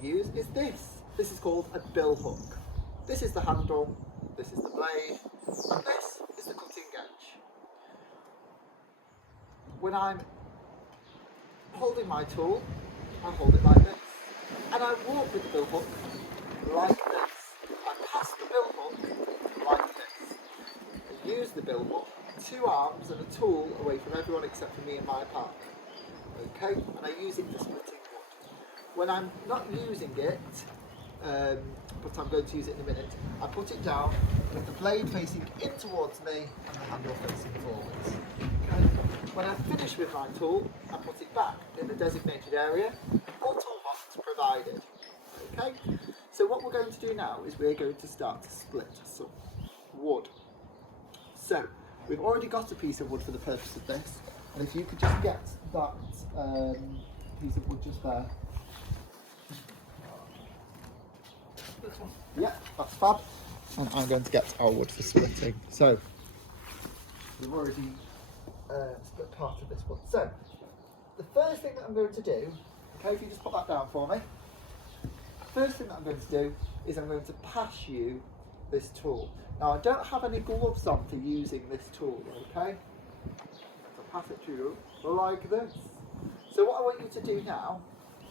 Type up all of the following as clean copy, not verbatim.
to use is this. This is called a bill hook. This is the handle, this is the blade, and this is the cutting edge. When I'm holding my tool, I hold it like this. And I walk with the bill hook like this. I pass the bill hook like this. I use the bill hook, 2 arms and a tool away from everyone except for me and my partner. Okay, and I use it for splitting wood. When I'm not using it, but I'm going to use it in a minute, I put it down with the blade facing in towards me and the handle facing forwards. Okay. When I finish with my tool, I put it back in the designated area, or toolbox provided. Okay, so what we're going to do now is we're going to start to split some wood. So we've already got a piece of wood for the purpose of this, and if you could just get that piece of wood just there. This one. Yeah, that's fab. And I'm going to get our wood for splitting. So we've already split part of this wood. So the first thing that I'm going to do, okay, if you just put that down for me. First thing that I'm going to do is I'm going to pass you this tool. Now I don't have any gloves on for using this tool, okay? So pass it to you like this. So what I want you to do now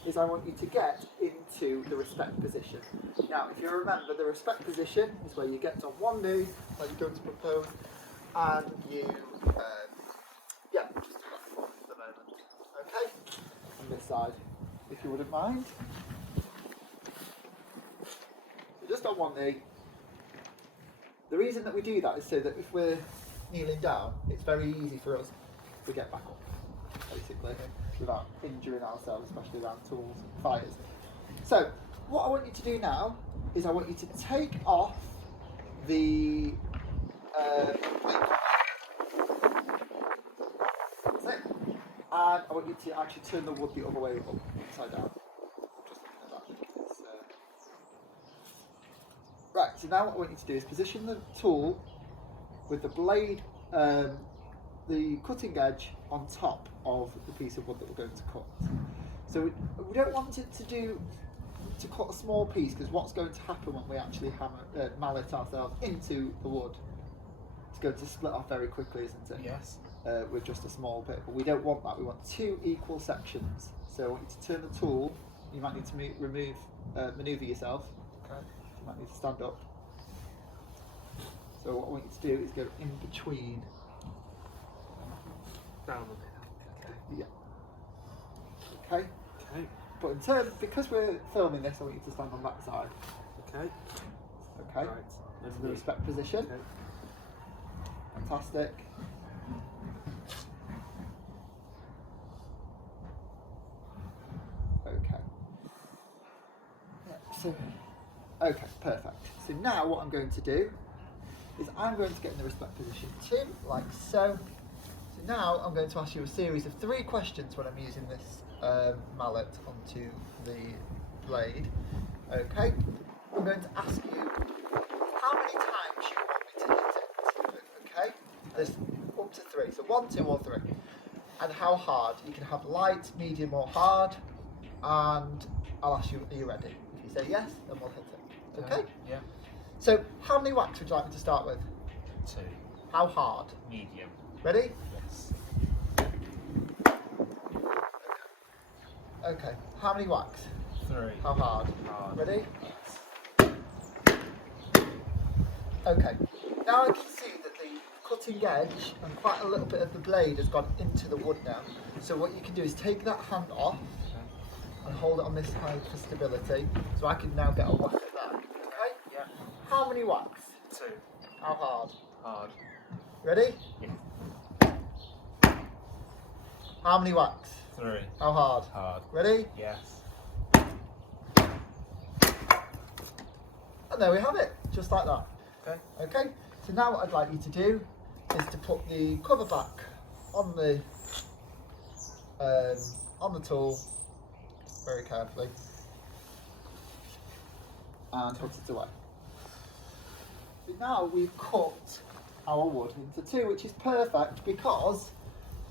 is I want you to get into the respect position. Now if you remember, the respect position is where you get on one knee, like you're going to propose, and you, yeah, just do that for the moment, okay? On this side, if you wouldn't mind. So just on one knee. The reason that we do that is so that if we're kneeling down, it's very easy for us to get back up, basically, without injuring ourselves, especially around tools and fires. So, what I want you to do now is I want you to take off the plate. That's it. And I want you to actually turn the wood the other way up, upside down. Just looking at that. It's, right, so now what I want you to do is position the tool with the blade, the cutting edge on top of the piece of wood that we're going to cut. So we don't want it to cut a small piece, because what's going to happen when we actually mallet ourselves into the wood, it's going to split off very quickly, isn't it? Yes. With just a small bit, but we don't want that. We want 2 equal sections. So I want you to turn the tool. You might need to manoeuvre yourself. Okay. You might need to stand up. So what I want you to do is go in between. Down a bit. Okay. Yeah. Okay. Okay. But in terms, because we're filming this, I want you to stand on that side. Okay. Okay. Right. Into the respect position. Okay. Fantastic. Okay. Yeah, so, okay, perfect. So now what I'm going to do is I'm going to get in the respect position too, like so. So now I'm going to ask you a series of 3 questions when I'm using this mallet onto the blade. Okay. I'm going to ask you how many times you want me to hit it. Okay. There's up to 3. So 1, 2, or 3. And how hard. You can have light, medium, or hard. And I'll ask you, are you ready? If you say yes, then we'll hit it. Okay? Yeah. So, how many whacks would you like me to start with? 2. How hard? Medium. Ready? Yes. Okay. How many whacks? 3. How hard? Hard. Ready? Yes. Okay. Now I can see that the cutting edge and quite a little bit of the blade has gone into the wood now. So what you can do is take that hand off and hold it on this side for stability. So I can now get a whack at that. Okay? Yeah. How many whacks? 2. How hard? Hard. Ready? Yeah. How many whacks? 3. How hard? Hard. Ready? Yes. And there we have it, just like that. Okay. Okay, so now what I'd like you to do is to put the cover back on the tool very carefully and put it away. So now we've cut our wood into 2, which is perfect because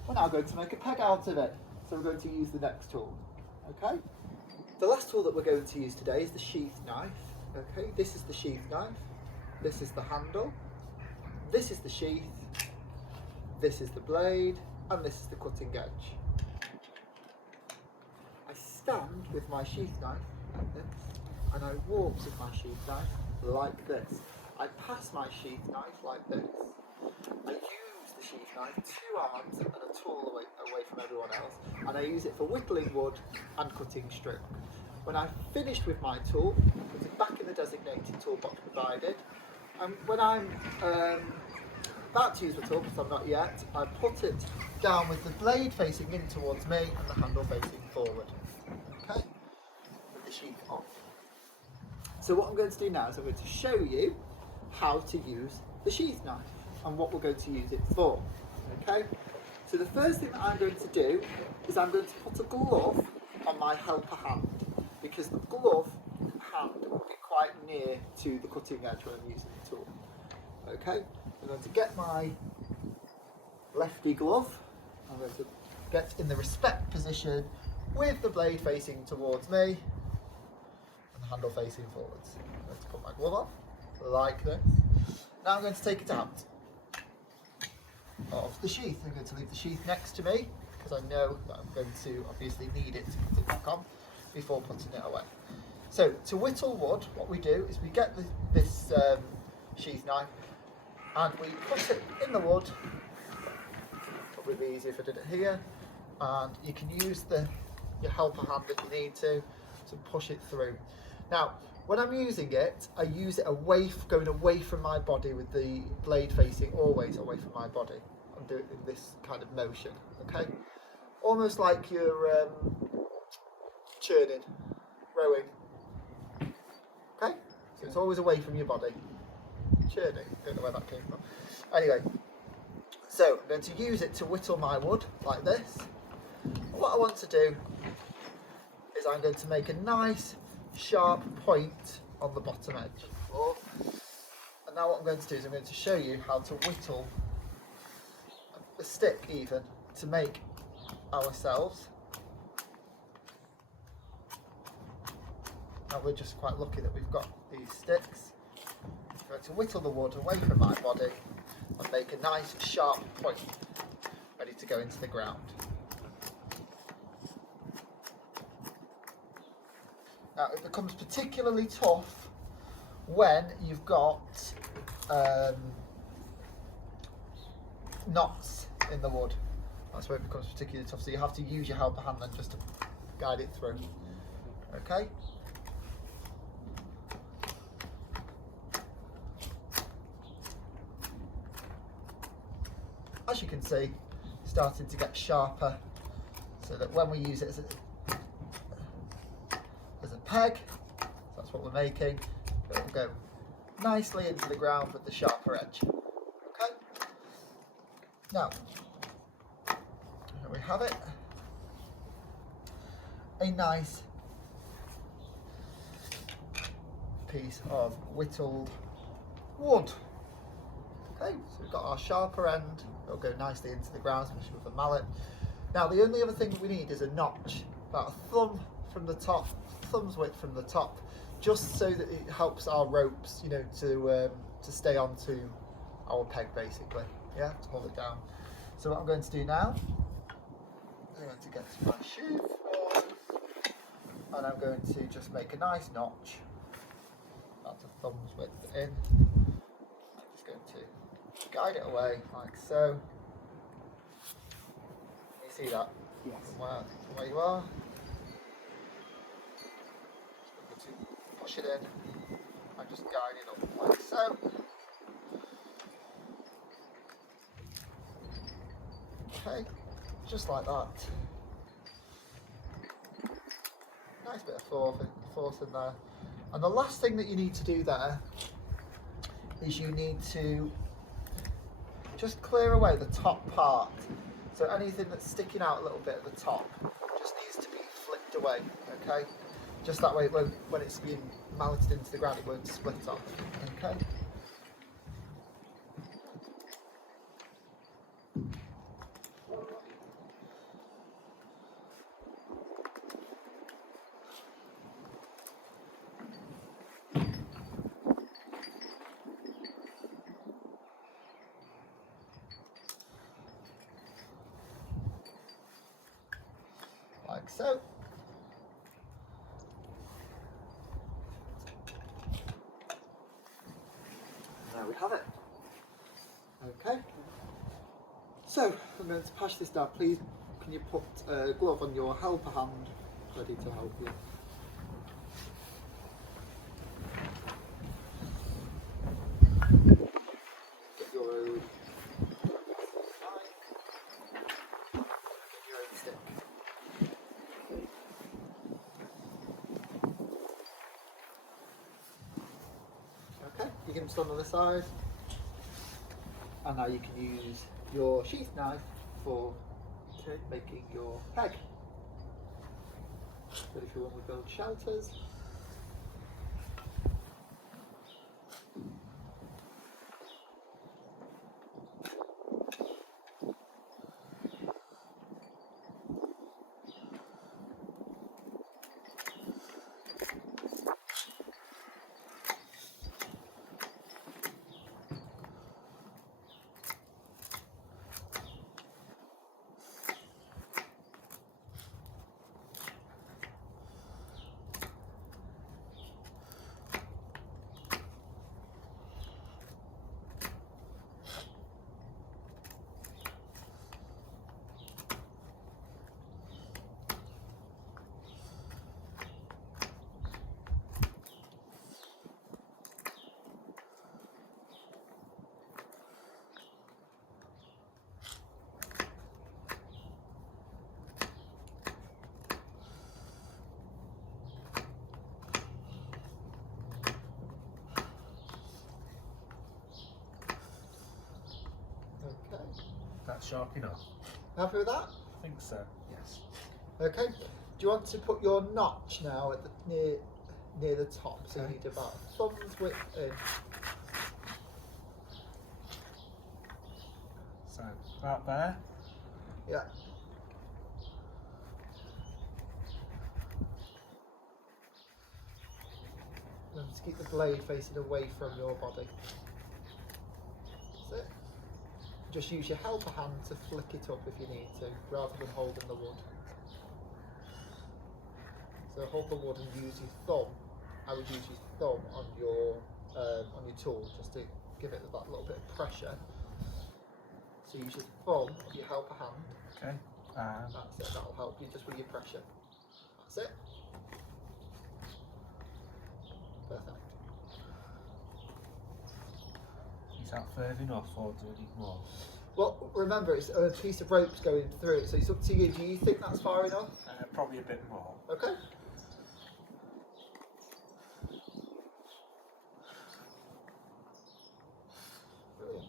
we're now going to make a peg out of it. So we're going to use the next tool. Okay? The last tool that we're going to use today is the sheath knife. Okay, this is the sheath knife, this is the handle, this is the sheath, this is the blade, and this is the cutting edge. I stand with my sheath knife like this, and I walk with my sheath knife like this. I pass my sheath knife like this. I use the sheath knife 2 arms and a tool away from everyone else, and I use it for whittling wood and cutting string. When I've finished with my tool, I put it back in the designated toolbox provided, and when I'm about to use the tool, because I'm not yet, I put it down with the blade facing in towards me and the handle facing forward. Okay, with the sheath off. So what I'm going to do now is I'm going to show you how to use the sheath knife and what we're going to use it for. Okay, so the first thing that I'm going to do is I'm going to put a glove on my helper hand, because the glove hand will be quite near to the cutting edge when I'm using the tool. Okay, I'm going to get my lefty glove, I'm going to get in the respect position with the blade facing towards me and the handle facing forwards. I'm going to put my glove on like this. Now I'm going to take it out of the sheath. I'm going to leave the sheath next to me because I know that I'm going to obviously need it to put it back on before putting it away. So to whittle wood, what we do is we get this sheath knife and we put it in the wood. Probably be easier if I did it here, and you can use your helper hand if you need to push it through. Now when I'm using it, I use it going away from my body with the blade facing always away from my body. I'm doing it in this kind of motion, okay? Almost like you're churning, rowing, okay? So it's always away from your body. Churning, don't know where that came from. Anyway, so I'm going to use it to whittle my wood like this. What I want to do is I'm going to make a nice sharp point on the bottom edge. And now what I'm going to do is I'm going to show you how to whittle a stick even to make ourselves. Now we're just quite lucky that we've got these sticks. I'm going to whittle the wood away from my body and make a nice sharp point ready to go into the ground. Now it becomes particularly tough when you've got knots in the wood. That's where it becomes particularly tough, so you have to use your helper hand then just to guide it through. Okay? As you can see, it's starting to get sharper, so that when we use it as a peg, that's what we're making, it will go nicely into the ground with the sharper edge. Okay? Now, here we have it. A nice piece of whittled wood. Okay, so we've got our sharper end, it'll go nicely into the ground, especially with a mallet. Now the only other thing we need is a notch, about a thumb from the top, thumb's width from the top, just so that it helps our ropes, you know, to stay onto our peg basically, yeah, to hold it down. So what I'm going to do now, I'm going to get my sheath and I'm going to just make a nice notch, about a thumb's width in. I'm just going to guide it away like so. Can you see that? Yes. From where you are. Just going to push it in and just guide it up like so. Okay, just like that. Nice bit of force in there. And the last thing that you need to do there is you need to just clear away the top part. So anything that's sticking out a little bit at the top just needs to be flicked away, okay? Just that way it won't, when it's being malleted into the ground, it won't split off, okay? so. There we have it. Okay. So I'm going to pass this down. Please, can you put a glove on your helper hand, ready to help you? Get your own Get your own stick. Okay, you can stand on the side. And now you can use your sheath knife for making your peg. But if you want to build shelters, okay. That's sharp enough. Happy with that? I think so. Yes. Okay. Do you want to put your notch now at the near the top? So you Okay. need about a thumb's width in. So about there. Yeah. And just keep the blade facing away from your body. That's it. Just use your helper hand to flick it up if you need to, rather than holding the wood. So hold the wood and use your thumb. I would use your thumb on your tool just to give it that little bit of pressure. So use your thumb of your helper hand. Okay. That's it. That'll help you just with your pressure. That's it. Perfect. Is that further enough, or do we need more? Well, remember, it's a piece of rope's going through it, so it's up to you. Do you think that's far enough? Probably a bit more. Okay. Brilliant.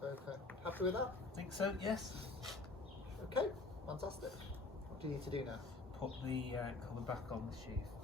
Okay. Happy with that? I think so. Yes. Okay. Fantastic. What do you need to do now? Put the cover back on the sheath.